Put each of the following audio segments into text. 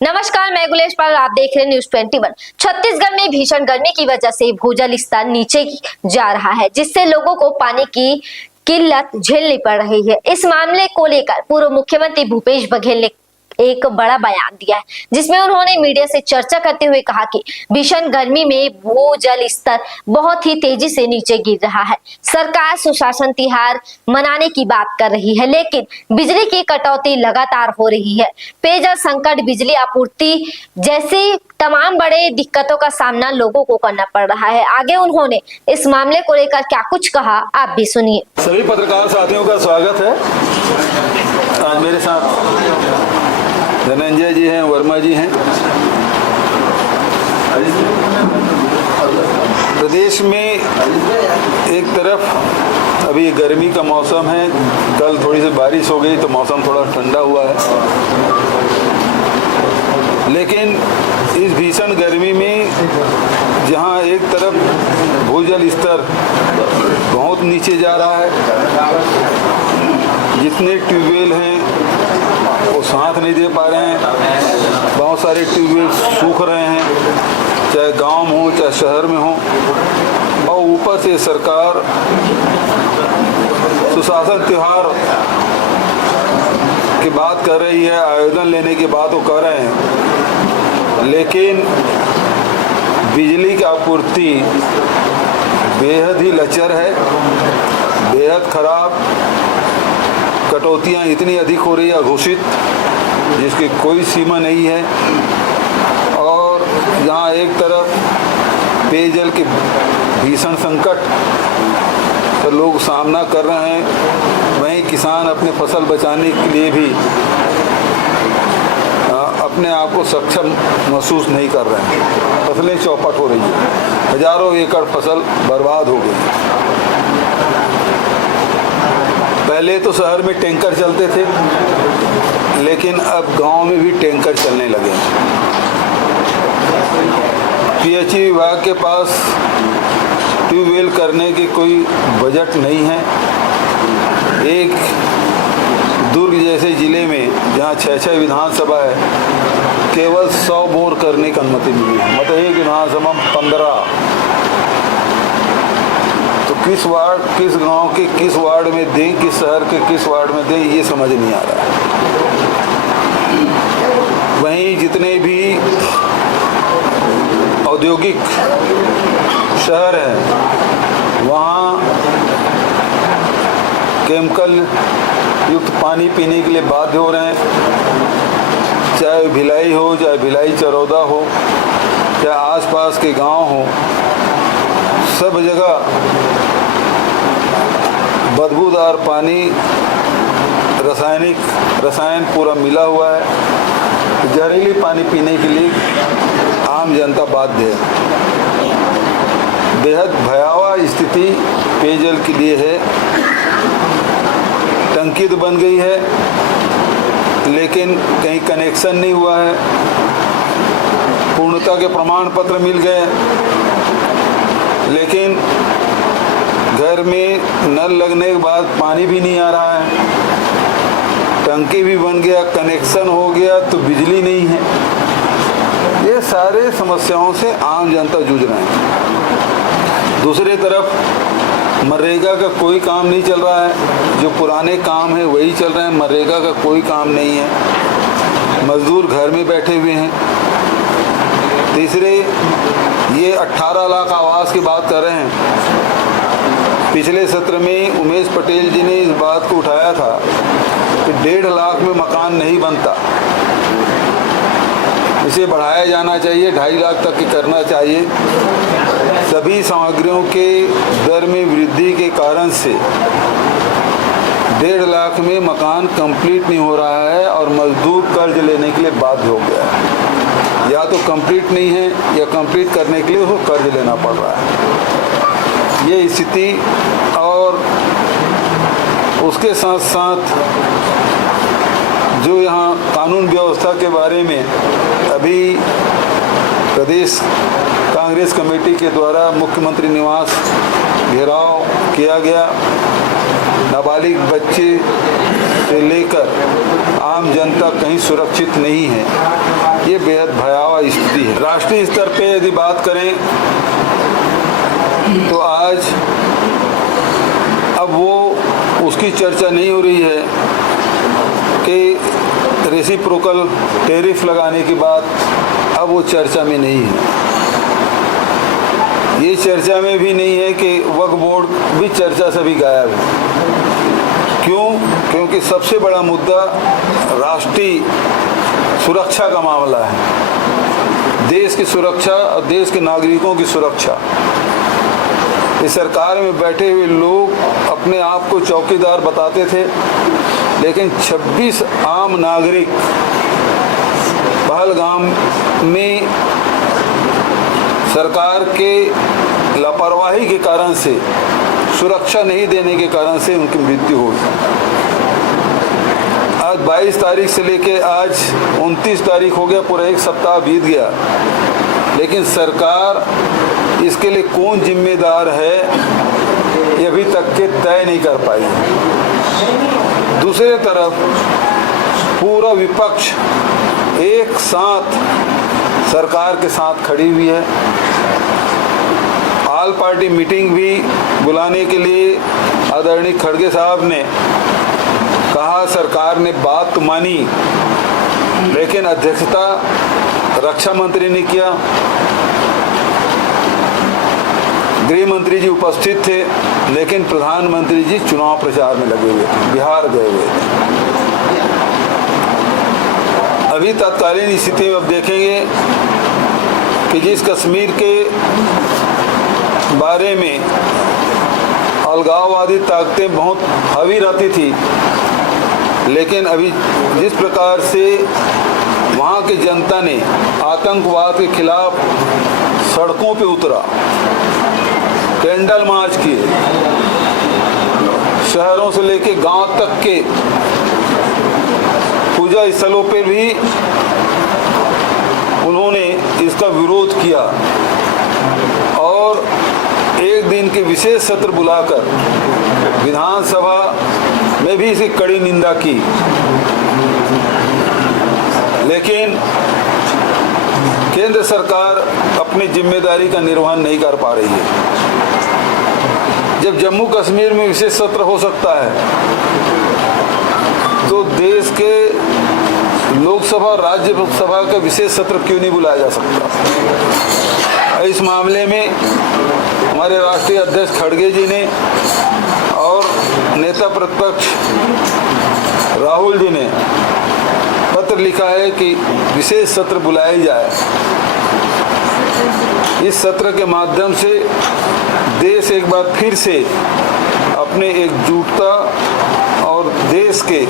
नमस्कार, मैं गुलेश पाल, आप देख रहे हैं न्यूज 21। छत्तीसगढ़ में भीषण गर्मी की वजह से भूजल स्तर नीचे जा रहा है, जिससे लोगों को पानी की किल्लत झेलनी पड़ रही है। इस मामले को लेकर पूर्व मुख्यमंत्री भूपेश बघेल ने एक बड़ा बयान दिया है, जिसमें उन्होंने मीडिया से चर्चा करते हुए कहा कि भीषण गर्मी में भूजल स्तर बहुत ही तेजी से नीचे गिर रहा है। सरकार सुशासन तिहार मनाने की बात कर रही है, लेकिन बिजली की कटौती लगातार हो रही है। पेयजल संकट, बिजली आपूर्ति जैसी तमाम बड़े दिक्कतों का सामना लोगों को करना पड़ रहा है। आगे उन्होंने इस मामले को लेकर क्या कुछ कहा, आप भी सुनिए। सभी पत्रकार साथियों का स्वागत है। आज मेरे साथ धनंजय जी हैं, वर्मा जी हैं। प्रदेश में एक तरफ अभी गर्मी का मौसम है, कल थोड़ी सी बारिश हो गई तो मौसम थोड़ा ठंडा हुआ है, लेकिन इस भीषण गर्मी में जहां एक तरफ भूजल स्तर बहुत नीचे जा रहा है, जितने ट्यूबवेल हैं वो साथ नहीं दे पा रहे हैं, बहुत सारे ट्यूबवेल सूख रहे हैं, चाहे गांव में हो चाहे शहर में हो, और ऊपर से सरकार सुशासन त्योहार की बात कर रही है, आयोजन लेने की बात वो कर रहे हैं, लेकिन बिजली की आपूर्ति बेहद ही लचर है, बेहद खराब। कटौतियाँ इतनी अधिक हो रही है अघोषित, जिसकी कोई सीमा नहीं है। और जहाँ एक तरफ पेयजल के भीषण संकट का लोग सामना कर रहे हैं, वहीं किसान अपने फसल बचाने के लिए भी अपने आप को सक्षम महसूस नहीं कर रहे हैं। फसलें चौपट हो रही हैं, हजारों एकड़ फसल बर्बाद हो गई। पहले तो शहर में टैंकर चलते थे, लेकिन अब गांव में भी टैंकर चलने लगे। पीएचई विभाग के पास ट्यूबवेल करने की कोई बजट नहीं है। एक दुर्ग जैसे ज़िले में जहां 6 विधानसभा है, केवल 100 बोर करने की अनुमति मिली है। मतलब एक विधानसभा 15, किस वार्ड, किस गांव के किस वार्ड में दें, किस शहर के किस वार्ड में दें, ये समझ नहीं आ रहा है। वहीं जितने भी औद्योगिक शहर हैं, वहाँ केमिकल युक्त पानी पीने के लिए बाध्य हो रहे हैं, चाहे भिलाई हो, चाहे भिलाई चरौदा हो, चाहे आसपास के गांव हो, सब जगह बदबूदार पानी, रसायन पूरा मिला हुआ है। जहरीली पानी पीने के लिए आम जनता बाध्य है। बेहद भयावह स्थिति पेयजल के लिए है। टंकी तो बन गई है, लेकिन कहीं कनेक्शन नहीं हुआ है। पूर्णता के प्रमाण पत्र मिल गए, लेकिन घर में नल लगने के बाद पानी भी नहीं आ रहा है। टंकी भी बन गया, कनेक्शन हो गया तो बिजली नहीं है। ये सारे समस्याओं से आम जनता जूझ रहे हैं। दूसरी तरफ मनरेगा का कोई काम नहीं चल रहा है, जो पुराने काम है वही चल रहे हैं, मनरेगा का कोई काम नहीं है। मजदूर घर में बैठे हुए हैं। तीसरे, ये 18 लाख आवास की बात कर रहे हैं। पिछले सत्र में उमेश पटेल जी ने इस बात को उठाया था कि 1.5 लाख में मकान नहीं बनता, इसे बढ़ाया जाना चाहिए, 2.5 लाख तक की करना चाहिए। सभी सामग्रियों के दर में वृद्धि के कारण से 1.5 लाख में मकान कंप्लीट नहीं हो रहा है और मजदूर कर्ज लेने के लिए बाध्य हो गया है। या तो कंप्लीट नहीं है या कंप्लीट करने के लिए उसको कर्ज लेना पड़ रहा है। ये स्थिति, और उसके साथ साथ जो यहाँ कानून व्यवस्था के बारे में अभी प्रदेश कांग्रेस कमेटी के द्वारा मुख्यमंत्री निवास घेराव किया गया, नाबालिग बच्चे से लेकर आम जनता कहीं सुरक्षित नहीं है। ये बेहद भयावह स्थिति है। राष्ट्रीय स्तर पे यदि बात करें तो आज अब वो उसकी चर्चा नहीं हो रही है कि रेसिप्रोकल टैरिफ लगाने के बाद अब वो चर्चा में नहीं है। ये चर्चा में भी नहीं है कि वक्फ बोर्ड भी चर्चा से भी गायब है। क्यों? क्योंकि सबसे बड़ा मुद्दा राष्ट्रीय सुरक्षा का मामला है। देश की सुरक्षा और देश के नागरिकों की सुरक्षा। इस सरकार में बैठे हुए लोग अपने आप को चौकीदार बताते थे, लेकिन 26 आम नागरिक पहलगाम में सरकार के लापरवाही के कारण से, सुरक्षा नहीं देने के कारण से उनकी मृत्यु हुई। आज 22 तारीख से लेके आज 29 तारीख हो गया, पूरा एक सप्ताह बीत गया, लेकिन सरकार इसके लिए कौन जिम्मेदार है ये अभी तक के तय नहीं कर पाई। दूसरी तरफ पूरा विपक्ष एक साथ सरकार के साथ खड़ी हुई है। ऑल पार्टी मीटिंग भी बुलाने के लिए आदरणीय खड़गे साहब ने कहा, सरकार ने बात तो मानी, लेकिन अध्यक्षता रक्षा मंत्री ने किया। गृह मंत्री जी उपस्थित थे, लेकिन प्रधानमंत्री जी चुनाव प्रचार में लगे हुए थे, बिहार गए हुए थे। अभी तत्कालीन स्थिति में अब देखेंगे कि जिस कश्मीर के बारे में अलगाववादी ताकतें बहुत हावी रहती थी, लेकिन अभी जिस प्रकार से वहाँ की जनता ने आतंकवाद के खिलाफ सड़कों पे उतरा, कैंडल मार्च किए, शहरों से लेके गांव तक के पूजा स्थलों पे भी उन्होंने इसका विरोध किया और एक दिन के विशेष सत्र बुलाकर विधानसभा में भी इसकी कड़ी निंदा की। लेकिन केंद्र सरकार अपनी जिम्मेदारी का निर्वहन नहीं कर पा रही है। जब जम्मू कश्मीर में विशेष सत्र हो सकता है तो देश के लोकसभा और राज्यसभा का विशेष सत्र क्यों नहीं बुलाया जा सकता? इस मामले में हमारे राष्ट्रीय अध्यक्ष खड़गे जी ने और नेता प्रतिपक्ष राहुल जी ने पत्र लिखा है कि विशेष सत्र बुलाई जाए। इस सत्र के माध्यम से देश एक बार फिर से अपने एकजुटता और देश के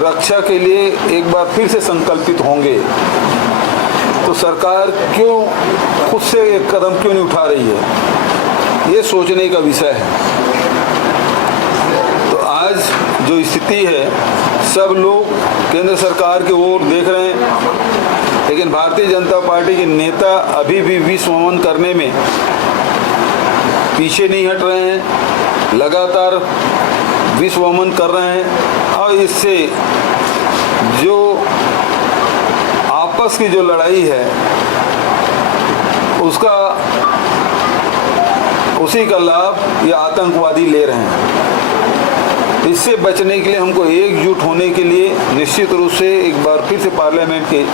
रक्षा के लिए एक बार फिर से संकल्पित होंगे। तो सरकार क्यों खुद से एक कदम क्यों नहीं उठा रही है, ये सोचने का विषय है। तो आज जो स्थिति है, सब लोग केंद्र सरकार की ओर देख रहे हैं, लेकिन भारतीय जनता पार्टी के नेता अभी भी विश्व भ्रमण करने में पीछे नहीं हट रहे हैं, लगातार विश्व भ्रमण कर रहे हैं और इससे जो आपस की जो लड़ाई है उसका उसी का लाभ ये आतंकवादी ले रहे हैं। इससे बचने के लिए हमको एकजुट होने के लिए निश्चित रूप से एक बार फिर से पार्लियामेंट की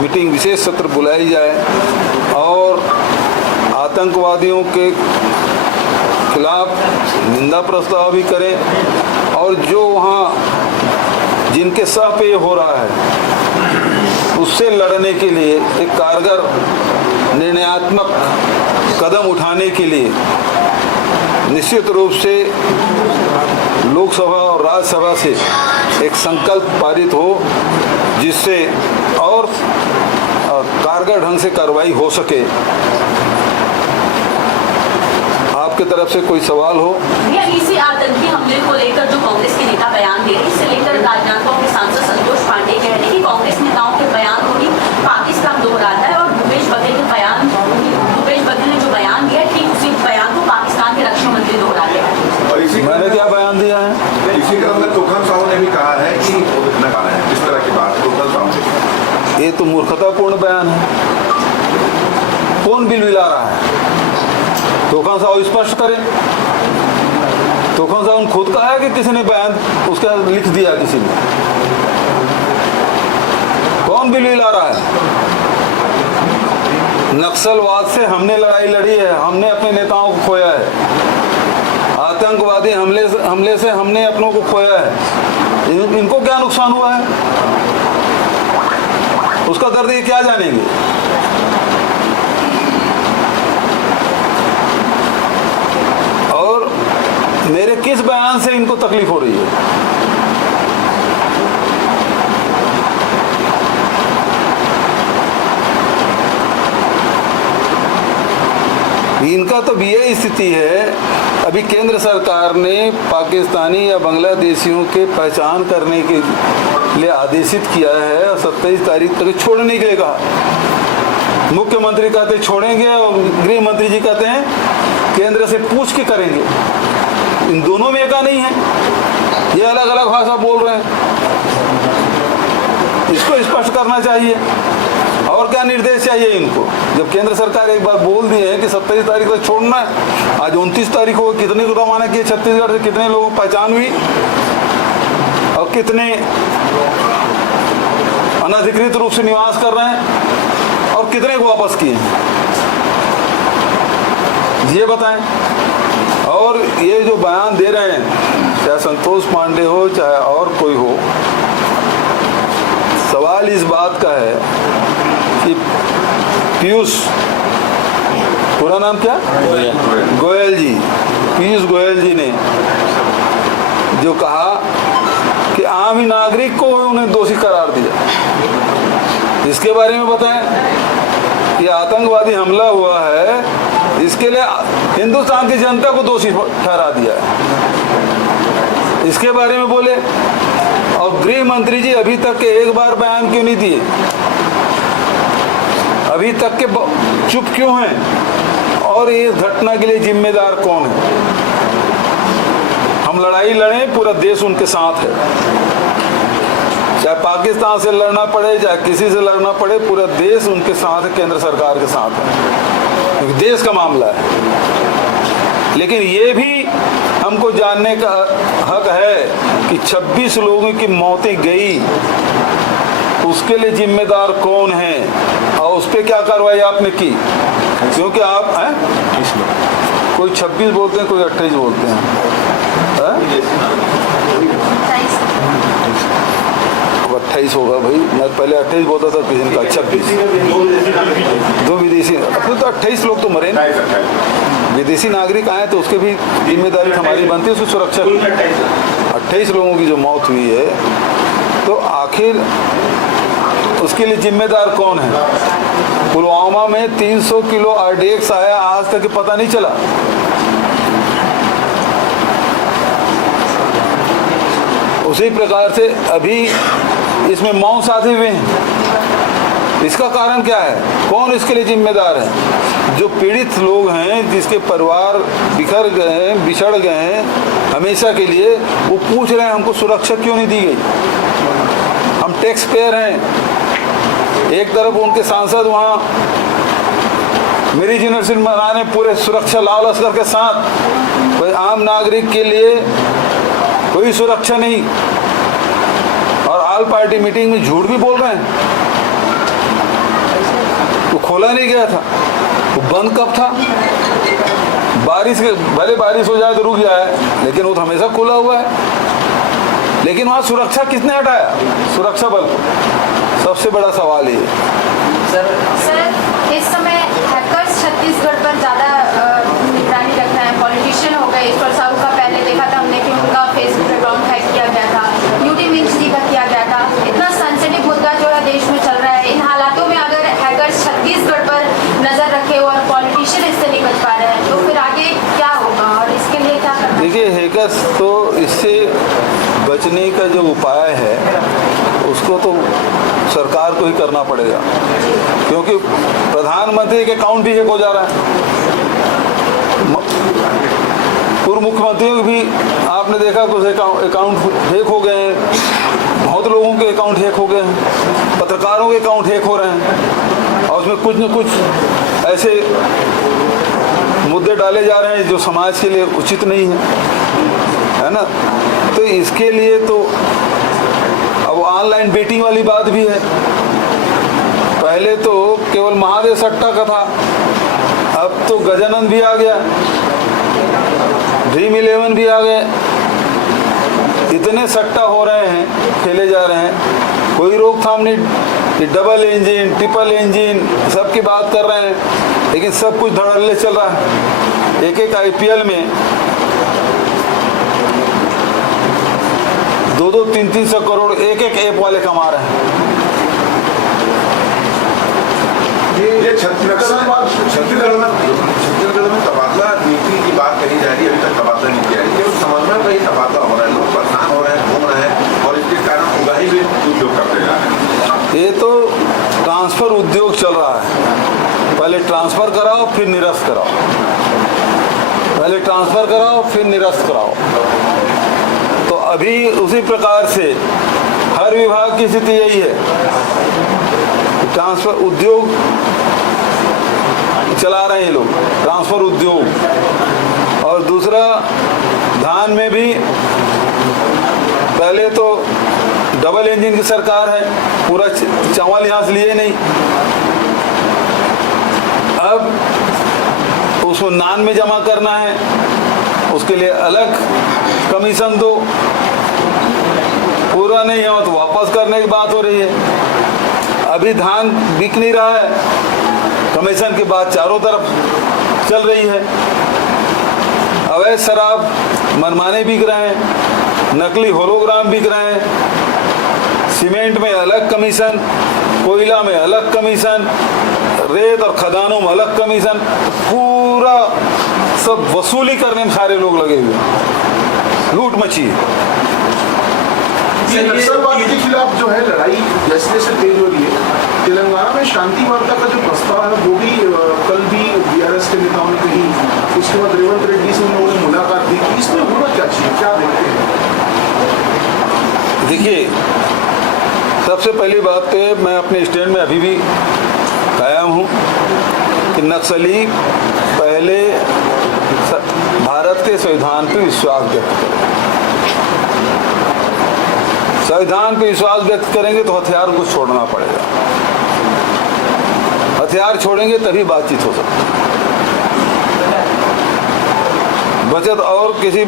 मीटिंग विशेष सत्र बुलाई जाए और आतंकवादियों के खिलाफ निंदा प्रस्ताव भी करें और जो वहाँ जिनके सह पे हो रहा है उससे लड़ने के लिए एक कारगर निर्णयात्मक कदम उठाने के लिए निश्चित रूप से लोकसभा और राज्यसभा से एक संकल्प पारित हो, जिससे और कारगर ढंग से कार्रवाई हो सके। आपके तरफ से कोई सवाल हो? इसी आतंकी हमले को लेकर जो कांग्रेस के नेता बयान दे रहे हैं, इससे लेकर राजनांदगांव के सांसद संतोष पांडे कह रहे हैं कि कांग्रेस नेताओं के बयान को ही पाकिस्तान दोहराता है और भूपेश बघेल ने जो बयान दिया है, ठीक उसी बयान को पाकिस्तान के रक्षा मंत्री दोहराते हैं। मैंने क्या बयान दिया है? इसी क्रम में तूफान साहू ने भी कहा है कि इस तरह की बात तूफान साहू ने, ये तो मूर्खतापूर्ण बयान है। कौन बिल मिला रहा है? तो कौन सा स्पष्ट करें। तो कौन सा उन खुद का है कि किसी ने बयान उसका लिख दिया किसी ने? कौन बिल मिला रहा है? नक्सलवाद से हमने लड़ाई लड़ी है, हमने अपने नेताओं को खोया है। आतंकवादी हमले से हमने अपनों को खोया है। इनको क्या नुकसान हुआ है? उसका दर्द ये क्या जानेंगे? और मेरे किस बयान से इनको तकलीफ हो रही है? इनका तो भी यही स्थिति है। अभी केंद्र सरकार ने पाकिस्तानी या बांग्लादेशियों के पहचान करने के लिए आदेशित किया है और 27 तारीख तक छोड़ने के लिए कहा। मुख्यमंत्री कहते छोड़ेंगे और गृह मंत्री जी कहते हैं केंद्र से पूछ के करेंगे। इन दोनों में एका नहीं है, ये अलग अलग भाषा बोल रहे हैं। इसको स्पष्ट करना चाहिए। और क्या निर्देश चाहिए इनको? जब केंद्र सरकार एक बार बोल दी है कि 27 तारीख तक छोड़ना है, आज 29 तारीख को कितने को रवाना किए छत्तीसगढ़ से, कितने लोगों को पहचान हुई और कितने अनधिकृत रूप से निवास कर रहे हैं और कितने को वापस किए, ये बताएं। और ये जो बयान दे रहे हैं, चाहे संतोष पांडे हो चाहे और कोई हो, सवाल इस बात का है कि पीयूष, पूरा नाम क्या? गोयल जी, पीयूष गोयल जी ने जो कहा कि आम ही नागरिक को उन्हें दोषी करार दिया, इसके बारे में बताएं। कि आतंकवादी हमला हुआ है, इसके लिए हिंदुस्तान की जनता को दोषी ठहरा दिया है, इसके बारे में बोले। और गृह मंत्री जी अभी तक के एक बार बयान क्यों नहीं दिए? अभी तक के चुप क्यों हैं? और इस घटना के लिए जिम्मेदार कौन है? हम लड़ाई लड़ें, पूरा देश उनके साथ है। चाहे पाकिस्तान से लड़ना पड़े, चाहे किसी से लड़ना पड़े, पूरा देश उनके साथ है, केंद्र सरकार के साथ है, क्योंकि देश का मामला है। लेकिन ये भी हमको जानने का हक है कि 26 लोगों की मौतें गई, उसके लिए जिम्मेदार कौन है और उस पर क्या कार्रवाई आपने की? क्योंकि आप हैं, कोई 26 बोलते हैं, कोई 28 बोलते हैं, 28 होगा भाई। मैं पहले 28 बोलता था, किसी ने कहा 26। दो विदेशी, तो 28 लोग तो मरे ना। विदेशी नागरिक आए तो उसके भी जिम्मेदारी हमारी बनती है, उसकी सुरक्षा की। 28 लोगों की जो मौत हुई है, तो आखिर उसके लिए जिम्मेदार कौन है? पुलवामा में 300 किलो RDX आया, आज तक पता नहीं चला। उसी प्रकार से अभी इसमें मौत साधे हुए हैं। इसका कारण क्या है? कौन इसके लिए जिम्मेदार है? जो पीड़ित लोग हैं, जिसके परिवार बिखर गए हैं, बिछड़ गए हैं हमेशा के लिए, वो पूछ रहे हैं हमको सुरक्षा क्यों नहीं दी गई? हम टैक्स पेयर हैं। एक तरफ उनके सांसद वहाँ मेरी यूनिवर्सिटी मनाने पूरे सुरक्षा लाल लश्कर के साथ, कोई आम नागरिक के लिए कोई सुरक्षा नहीं, और ऑल पार्टी मीटिंग में झूठ भी बोल रहे हैं। वो खोला नहीं गया था, वो बंद कब था? बारिश के, भले बारिश हो जाए तो रुक जाए, लेकिन वो तो हमेशा खुला हुआ है। लेकिन वहाँ सुरक्षा किसने हटाया? सुरक्षा बल को। सबसे बड़ा सवाल ये। सर इस समय हैकर्स छत्तीसगढ़ पर ज़्यादा निगरानी रख रहे हैं। पॉलिटिशियन हो गए, ईश्वर साहू का पहले देखा था हमने कि उनका फेसबुक अकाउंट हैक किया गया था, यूटी मिंच जी का किया गया था। इतना सेंसिटिव मुद्दा जो है देश में चल रहा है। इन हालातों में अगर हैकर्स छत्तीसगढ़ पर नज़र रखे और पॉलिटिशियन इससे नहीं बच पा रहे हैं, तो फिर आगे क्या होगा और इसके लिए क्या करना? देखिए, हैकर्स तो इससे बचने का जो उपाय है उसको तो सरकार को ही करना पड़ेगा, क्योंकि प्रधानमंत्री के अकाउंट भी हैक हो जा रहा है। पूर्व मुख्यमंत्रियों भी आपने देखा कुछ अकाउंट हैक हो गए हैं, बहुत लोगों लोगों के अकाउंट हैक हो गए हैं, पत्रकारों के अकाउंट हैक हो रहे हैं, और उसमें कुछ न कुछ ऐसे मुद्दे डाले जा रहे हैं जो समाज के लिए उचित नहीं है ना। तो इसके लिए तो अब ऑनलाइन बेटिंग वाली बात भी है। पहले तो केवल महादेव सट्टा का था, अब तो गजानंद भी आ गया, ड्रीम 11 भी आ गए। इतने सट्टा हो रहे हैं, खेले जा रहे हैं, कोई रोकथाम नहीं। कि डबल इंजन, ट्रिपल इंजन सबकी बात कर रहे हैं, लेकिन सब कुछ धड़ल्ले चल रहा है। एक एक IPL में 2-2, 300 करोड़ एक एक ऐप वाले कमा रहे हैं। ये छत्तीसगढ़ में तबादला नीति की बात कही जा रही है, अभी तक तबादला नहीं किया है। समझना कहीं तबादला हो रहा है, लोग परेशान हो रहे हैं, घूम रहे हैं, और इसके कारण उगाही भी कुछ लोग करते जा रहे हैं। ये तो ट्रांसफर उद्योग चल रहा है। पहले ट्रांसफर कराओ फिर निरस्त कराओ, पहले ट्रांसफर कराओ फिर निरस्त कराओ। तो अभी उसी प्रकार से हर विभाग की स्थिति यही है, ट्रांसफर उद्योग चला रहे हैं लोग, ट्रांसफर उद्योग। और दूसरा, धान में भी पहले तो डबल इंजन की सरकार है, पूरा चावल यहाँ से लिए नहीं, अब उसको नान में जमा करना है, उसके लिए अलग कमीशन दो, पूरा नहीं हो तो वापस करने की बात हो रही है। अभी धान बिक नहीं रहा है, कमीशन की बात चारों तरफ चल रही है। अवैध शराब मनमाने बिक रहे हैं, नकली होलोग्राम बिक रहे हैं, सीमेंट में अलग कमीशन, कोयला में अलग कमीशन, रेत और खदानों में अलग कमीशन, पूरा सब वसूली करने में सारे लोग लगे हुए हैं, लूट मची है। ये नक्सलवाद के खिलाफ जो है लड़ाई जैसे जैसे तेज हो रही है, तेलंगाना में शांति वार्ता का जो प्रस्ताव है वो भी कल भी BRS के नेताओं ने कही, उसके बाद रेवंत रेड्डी से उन लोगों ने मुलाकात की। इसमें होना क्या चाहिए, क्या देखते हैं? देखिए, सबसे पहली बात तो मैं अपने स्टैंड में अभी भी कायम हूँ कि नक्सली पहले भारत के संविधान पर विश्वास व्यक्त करें। संविधान पे विश्वास व्यक्त करेंगे तो हथियार को छोड़ना पड़ेगा, हथियार छोड़ेंगे तभी बातचीत हो सकती है। बचत और किसी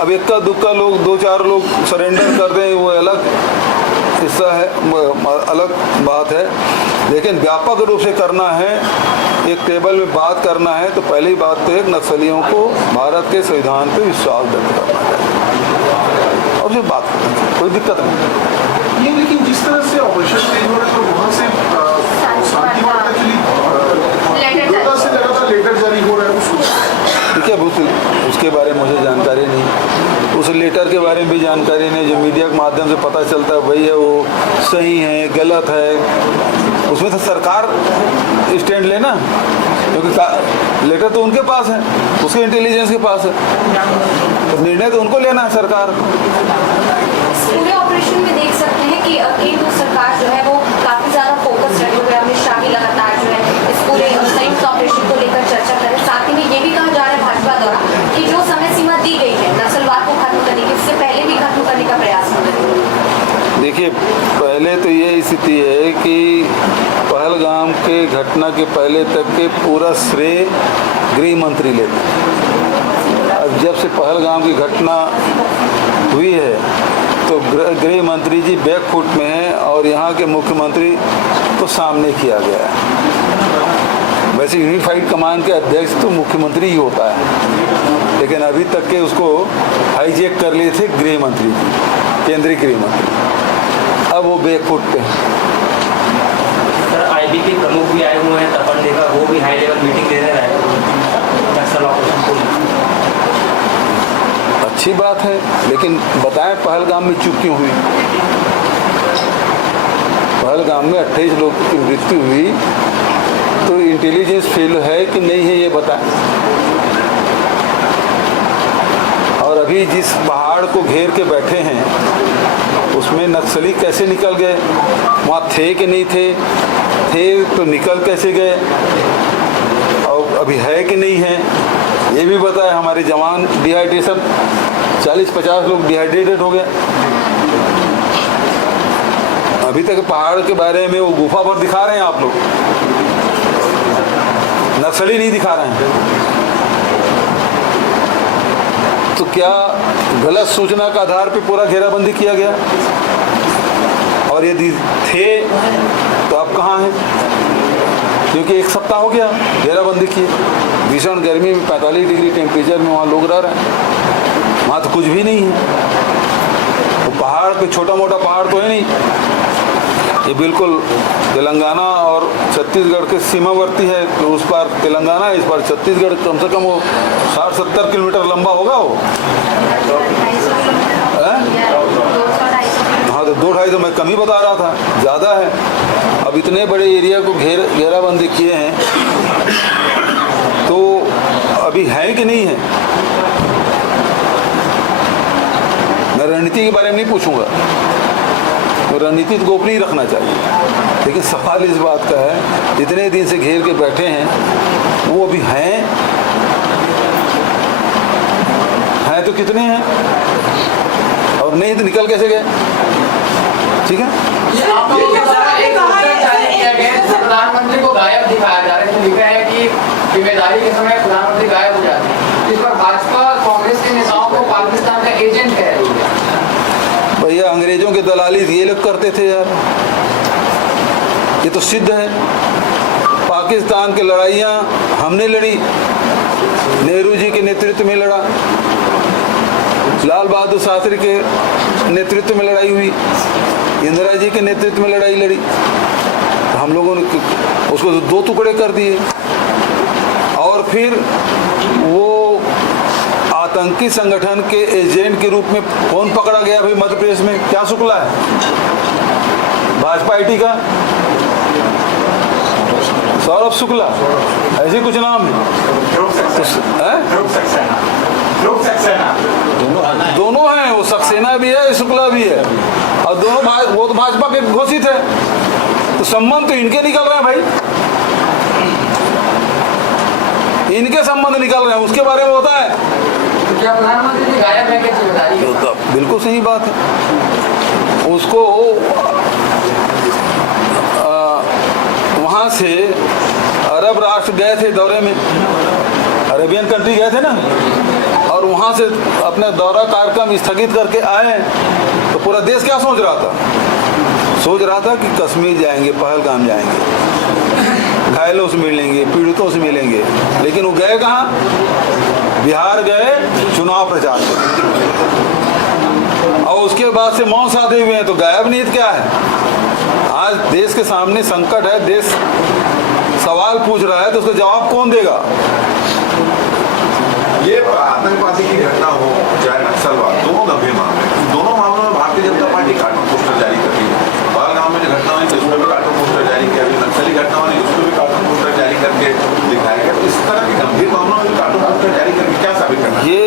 अब इक्का दुक्का लोग 2-4 लोग सरेंडर कर दें वो अलग हिस्सा है, अलग बात है, लेकिन व्यापक रूप से करना है, एक टेबल में बात करना है तो पहली बात तो एक नक्सलियों को भारत के संविधान पे विश्वास व्यक्त करना चाहिए और फिर बात करना चाहिए, कोई दिक्कत नहीं। ये लेकिन जिस तरह से ऑपरेशन तेज हो रहा है तो वहाँ से शांति वार्ता के लिए लगातार लेटर जारी हो रहा है, उसको ठीक है, उसके बारे में मुझे जानकारी नहीं, उस लेटर के बारे में भी जानकारी नहीं। जो मीडिया के माध्यम से पता चलता है वही है, वो सही है गलत है, उसमें तो सरकार स्टैंड लेना, क्योंकि लेटर तो उनके पास है, उसके इंटेलिजेंस के पास है, तो निर्णय तो उनको लेना है सरकार। पूरे ऑपरेशन में देख सकते हैं कि केंद्र सरकार जो है वो काफी ज्यादा फोकस रखे हुए, अमित शाह भी लगातार जो है इस पूरे संयुक्त ऑपरेशन को लेकर चर्चा करें। साथ ही में ये भी कहा जा रहा है भाजपा द्वारा कि जो समय सीमा दी गई है नक्सलवाद को खत्म करने की, उससे पहले भी खत्म करने का प्रयास हो रहा है। देखिए, पहले तो ये स्थिति है कि पहलगाम के घटना के पहले तक के पूरा श्रेय गृह मंत्री लेते हैं। अब जब से पहलगाम की घटना हुई है तो गृह मंत्री जी बैकफुट में हैं और यहाँ के मुख्यमंत्री तो सामने किया गया है। वैसे यूनिफाइड कमान के अध्यक्ष तो मुख्यमंत्री ही होता है, लेकिन अभी तक के उसको हाईजैक कर लिए थे गृह मंत्री जी, केंद्रीय गृह मंत्री, अब वो बैकफुट पे हैं। सर, IB के प्रमुख भी आए हुए हैं, तपन देगा, वो भी हाई लेवल मीटिंग दे रहे हैं नक्सल ऑपरेशन को। अच्छी बात है, लेकिन बताएं पहलगाम में चूक क्यों हुई? पहलगाम में 28 लोगों की मृत्यु हुई तो इंटेलिजेंस फेल है कि नहीं है ये बताएं। और अभी जिस पहाड़ को घेर के बैठे हैं उसमें नक्सली कैसे निकल गए, वहाँ थे कि नहीं थे, तो निकल कैसे गए, और अभी है कि नहीं है ये भी बताए। हमारे जवान डिहाइड्रेशन 40-50 लोग डिहाइड्रेटेड हो गए। अभी तक पहाड़ के बारे में वो गुफा पर दिखा रहे हैं आप लोग, नक्सली नहीं दिखा रहे हैं। तो क्या गलत सूचना का आधार पे पूरा घेराबंदी किया गया? और यदि थे तो अब कहाँ हैं? क्योंकि 1 सप्ताह हो गया घेराबंदी किए, भीषण गर्मी में 45 डिग्री टेम्परेचर में वहाँ लोग रह रहे हैं, वहाँ तो कुछ भी नहीं है। वो पहाड़ पे छोटा मोटा पहाड़ तो है नहीं, ये बिल्कुल तेलंगाना और छत्तीसगढ़ के सीमावर्ती है। तो उस पार तेलंगाना है, इस पार छत्तीसगढ़, कम से कम वो 60-70 किलोमीटर लंबा होगा वो। हाँ तो 2-2.5 तो मैं कम ही बता रहा था, ज़्यादा है। अब इतने बड़े एरिया को घेराबंदी किए हैं तो अभी है कि नहीं है? मैं रणनीति के बारे में नहीं पूछूंगा, तो रणनीति गोपनीय रखना चाहिए, लेकिन सवाल इस बात का है इतने दिन से घेर के बैठे हैं वो अभी हैं तो कितने हैं, और नहीं तो निकल कैसे गए? ठीक है, प्रधानमंत्री को गायब दिखाया जा रहा है, तो लिखा है कि जिम्मेदारी के समय प्रधानमंत्री गायब हो जाते हैं। इस पर भाजपा कांग्रेस के नेताओं को पाकिस्तान का एजेंट कह रही है। भैया अंग्रेजों के दलाली ये लोग करते थे यार, ये तो सिद्ध है। पाकिस्तान की लड़ाइयाँ हमने लड़ी, नेहरू जी के नेतृत्व में लड़ा, लाल बहादुर शास्त्री के नेतृत्व में लड़ाई हुई, इंदिरा जी के नेतृत्व में लड़ाई लड़ी। तो हम लोगों ने उसको 2 टुकड़े कर दिए, और फिर वो आतंकी संगठन के एजेंट के रूप में कौन पकड़ा गया भाई मध्य प्रदेश में? क्या शुक्ला है? भाजपा आईटी का सौरभ शुक्ला, ऐसे कुछ नाम है। दोनों हैं, वो सक्सेना भी है, शुक्ला भी है, और दोनों वो तो भाजपा के घोषित है, तो संबंध तो इनके निकल रहे हैं भाई, इनके संबंध निकल रहे हैं, उसके बारे में होता है। तो क्या प्रधानमंत्री जी गायब है क्या जिम्मेदारी? बिल्कुल सही बात है। उसको वहाँ से अरब राष्ट्र गए थे दौरे में, अरेबियन कंट्री गए थे ना, और वहाँ से अपना दौरा कार्यक्रम स्थगित करके आए, तो पूरा देश क्या सोच रहा था? सोच रहा था कि कश्मीर जाएंगे, पहलगाम जाएंगे, घायलों से मिलेंगे, पीड़ितों से मिलेंगे, लेकिन वो गए कहाँ? बिहार गए चुनाव प्रचार करने, और उसके बाद से मौन साधे हुए हैं, तो गायब नीति क्या है? आज देश के सामने संकट है, देश सवाल पूछ रहा है, तो उसका जवाब कौन देगा? ये आतंकवादी की घटना हो चाहे नक्सलवाद, दोनों गंभीर मामले हैं। दोनों मामलों में Bharatiya Janata party cartoon poster जारी कर रही है। पहलगाम में जो घटना हुई तो उसमें भी कार्टून पोस्टर जारी किया, नक्सली घटना हुई उसमें भी कार्टून पोस्टर जारी करके दिखाया गया। इस तरह के गंभीर मामलों में भी कार्टून पोस्टर जारी करके क्या साबित करना है? ये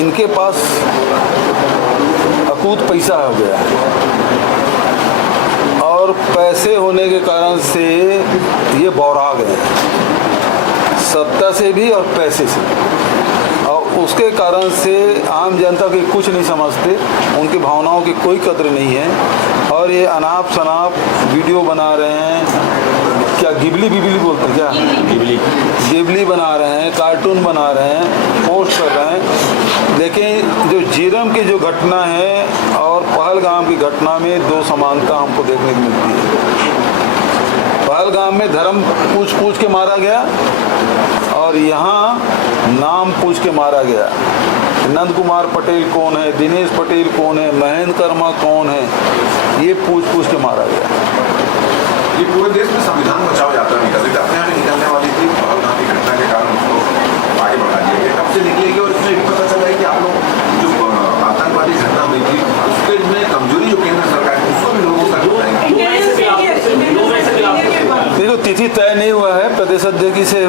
इनके पास अकूत पैसा हो गया है, और पैसे होने के कारण से ये बौरा गए, सत्ता से भी और पैसे से, और उसके कारण से आम जनता के कुछ नहीं समझते, उनकी भावनाओं की कोई कद्र नहीं है, और ये अनाप शनाप वीडियो बना रहे हैं, क्या गिबली बोलते हैं क्या? गिबली बना रहे हैं, कार्टून बना रहे हैं, पोस्ट कर रहे हैं। लेकिन जो जीरम की जो घटना है और पहलगाम की घटना में 2 समानता हमको देखने को मिलती है। पहलगाम में धर्म पूछ के मारा गया, और यहाँ नाम पूछ के मारा गया। नंद कुमार पटेल कौन है, दिनेश पटेल कौन है, महेंद्र कर्मा कौन है, ये पूछ के मारा गया। ये पूरे देश में संविधान बचाओ यात्रा निकल रही थी, अपने यहाँ निकलने वाली थी, पहलगाम की घटना के कारण उसको आगे बढ़ा दिया गया। कब से निकलेगी? और इसमें भी पता चला है कि आप लोग जो आतंकवादी घटना हुई थी उसके में कमजोरी जो केंद्र सरकार है उसको भी लोगों का देखो, तिथि तय नहीं हुआ है, प्रदेश अध्यक्ष से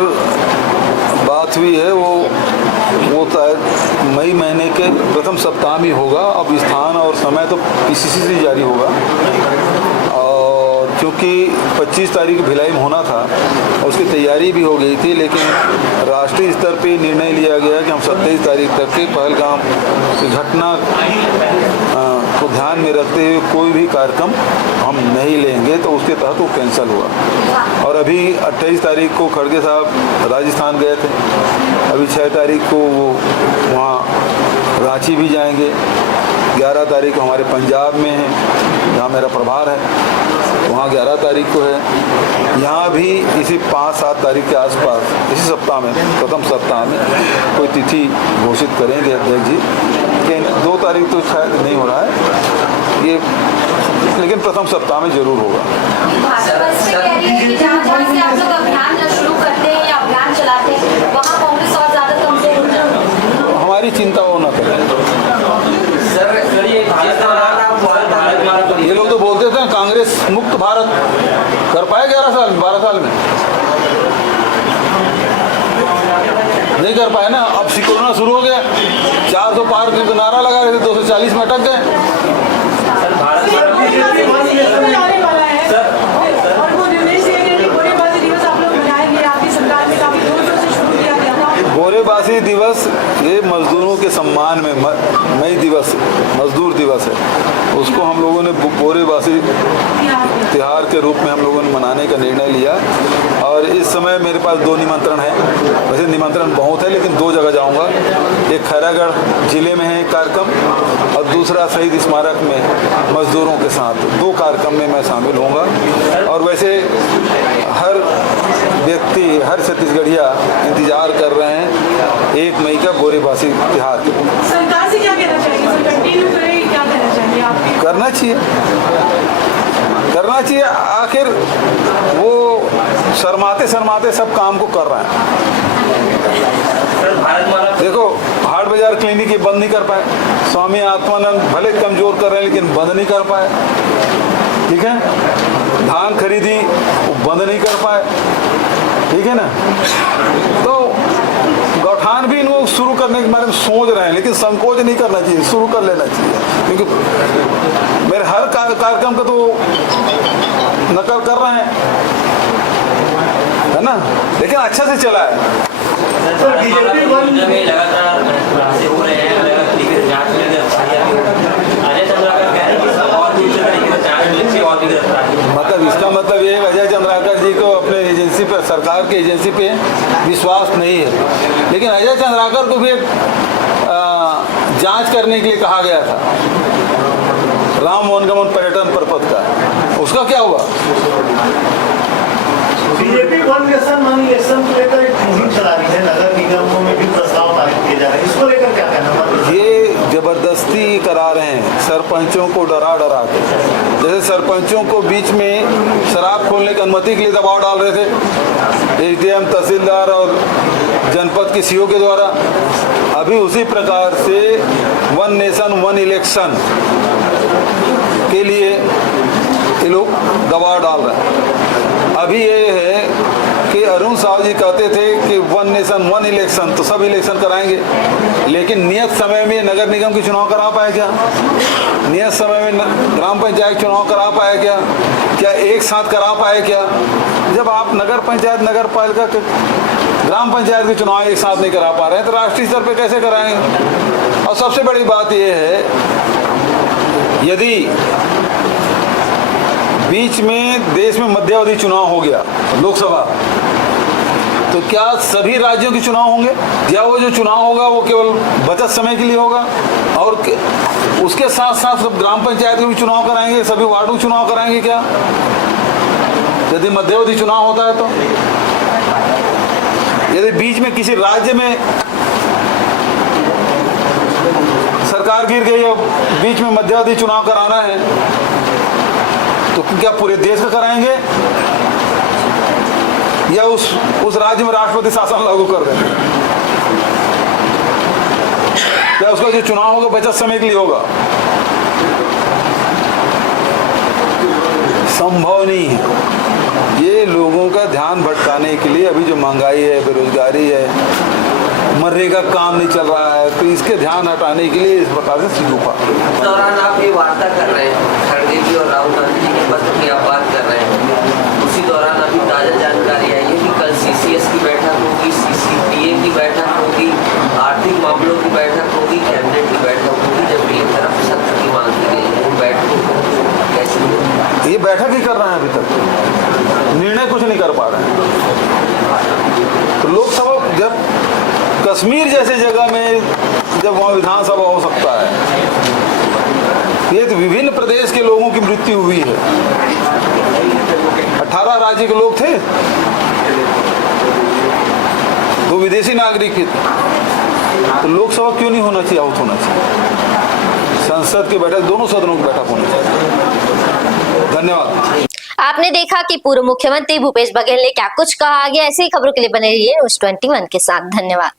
बात हुई है, वो वो मई महीने के प्रथम सप्ताह में होगा। अब स्थान और समय तो पीसीसी से जारी होगा, और क्योंकि 25 तारीख भिलाई में होना था उसकी तैयारी भी हो गई थी, लेकिन राष्ट्रीय स्तर पे निर्णय लिया गया कि हम 27 तारीख तक के पहलगाम की घटना को ध्यान में रखते हुए कोई भी कार्यक्रम हम नहीं लेंगे, तो उसके तहत वो कैंसिल हुआ। और अभी 28 तारीख को खड़गे साहब राजस्थान गए थे, अभी 6 तारीख को वो वहाँ रांची भी जाएंगे, 11 तारीख को हमारे पंजाब में है जहाँ मेरा प्रभार है, वहाँ 11 तारीख को है। यहाँ भी इसी 5-7 तारीख के आसपास इसी सप्ताह में, प्रथम सप्ताह में कोई तिथि घोषित करेंगे अध्यक्ष जी, लेकिन 2 तारीख तो शायद नहीं हो रहा है ये, लेकिन प्रथम सप्ताह में जरूर होगा। भाजपा से कह रही है कि जहाँ से आप लोग अभियान शुरू करते हैं या अभियान चलाते हैं वहाँ कांग्रेस और ज्यादा कमजोर हो जाती है। हमारी चिंता वो न करें। ये लोग तो बोलते थे कांग्रेस मुक्त भारत कर पाए 12 साल में नहीं कर पाए ना। अब कोरोना शुरू हो गया, 400 पार का नारा लगा रहे थे, 240 में अटक गए। गोरेबासी दिवस ये मजदूरों के सम्मान में मई दिवस मजदूर दिवस है, उसको हम लोगों ने गोरेबासी त्योहार के रूप में हम लोगों ने मनाने का निर्णय लिया। और इस समय मेरे पास 2 निमंत्रण हैं, वैसे निमंत्रण बहुत है लेकिन 2 जगह जाऊंगा। एक खैरागढ़ जिले में है एक कार्यक्रम, और दूसरा शहीद स्मारक में मजदूरों के साथ 2 कार्यक्रम में मैं शामिल होऊंगा। और वैसे हर व्यक्ति, हर छत्तीसगढ़िया इंतजार कर रहे हैं 1 मई का गोरेबासी त्योहार के। सरकार से क्या कहना चाहिए? कंटिन्यू करें, क्या कहना चाहिए आप? करना चाहिए। आखिर वो शर्माते सब काम को कर रहे हैं। देखो हाट बाजार क्लिनिक ये बंद नहीं कर पाए, स्वामी आत्मानंद भले कमजोर कर रहे हैं लेकिन बंद नहीं कर पाए, ठीक है। धान खरीदी वो बंद नहीं कर पाए, ठीक है ना। तो गौठान भी इनको शुरू करने के बारे में सोच रहे हैं, लेकिन संकोच नहीं करना चाहिए, शुरू कर लेना चाहिए, क्योंकि मेरे हर कार्यक्रम का तो नकल कर रहे हैं, है ना, लेकिन अच्छा से चला है। लगातार हो रहे हैं, मतलब इसका मतलब ये अजय चंद्राकर जी को अपने एजेंसी पर, सरकार की एजेंसी पे विश्वास नहीं है। लेकिन अजय चंद्राकर को भी एक जांच करने के लिए कहा गया था राम वनगमन पर्यटन प्रपथ का, उसका क्या हुआ? BJP one nation one election को लेकर एक मुहिम चला रही है, नगर निगमों में भी प्रस्ताव पारित किए जा रहे हैं, इसको लेकर क्या कहना? ये जबरदस्ती करा रहे हैं सरपंचों को डरा के। जैसे सरपंचों को बीच में शराब खोलने की अनुमति के लिए दबाव डाल रहे थे एसडीएम, तहसीलदार और जनपद के सीओ के द्वारा, अभी उसी प्रकार से वन नेशन वन इलेक्शन के लिए ये लोग दबाव डाल रहे हैं। अभी ये है कि अरुण साहब जी कहते थे कि वन नेशन वन इलेक्शन, तो सब इलेक्शन कराएंगे, लेकिन नियत समय में नगर निगम के चुनाव करा पाए क्या? नियत समय में ग्राम पंचायत चुनाव करा पाए क्या? क्या एक साथ करा पाए क्या? जब आप नगर पंचायत, नगर पालिका के, ग्राम पंचायत के चुनाव एक साथ नहीं करा पा रहे हैं, तो राष्ट्रीय स्तर पे कैसे कराएंगे? और सबसे बड़ी बात यह है, यदि बीच में देश में मध्यावधि चुनाव हो गया लोकसभा, तो क्या सभी राज्यों के चुनाव होंगे? या वो जो चुनाव होगा वो केवल बचत समय के लिए होगा, और उसके साथ साथ सब ग्राम पंचायत के भी चुनाव कराएंगे, सभी वार्डों चुनाव कराएंगे क्या, यदि मध्यावधि चुनाव होता है? तो यदि बीच में किसी राज्य में सरकार गिर गई और बीच में मध्यावधि चुनाव कराना है, तो क्या पूरे देश का कराएंगे या उस राज्य में राष्ट्रपति शासन लागू कर देंगे? क्या उसका जो चुनाव होगा बचत समय के लिए होगा? संभव नहीं है। ये लोगों का ध्यान भटकाने के लिए, अभी जो महंगाई है, बेरोजगारी है, मनरेगा काम नहीं चल रहा है, तो इसके ध्यान हटाने के लिए इस प्रकार से सिद्धूपा। इस दौरान आप ये वार्ता कर रहे हैं, खड़गे जी और राहुल गांधी जी के पत्र की आप बात कर रहे हैं। उसी दौरान अभी ताज़ा जानकारी आई है कि कल CCS की बैठक होगी, CCPA की बैठक होगी, आर्थिक मामलों की बैठक होगी, कैबिनेट की बैठक होगी, जब एक तरफ सत्र की मांग की गई है। वो बैठक कैसे होगी? ये बैठक ही कर रहे हैं, अभी तक निर्णय कुछ नहीं कर पा रहे हैं। तो लोकसभा जब कश्मीर जैसे जगह में जब वहाँ विधानसभा हो सकता है, ये तो विभिन्न प्रदेश के लोगों की मृत्यु हुई है, 18 राज्य के लोग थे, 2 विदेशी नागरिक थे, तो लोकसभा क्यों नहीं होना चाहिए, आउट होना चाहिए। संसद की बैठक, दोनों सदनों की बैठक होनी चाहिए। धन्यवाद। आपने देखा कि पूर्व मुख्यमंत्री भूपेश बघेल ने क्या कुछ कहा। आगे ऐसी ही खबरों के लिए बने रहिए News 21 के साथ। धन्यवाद।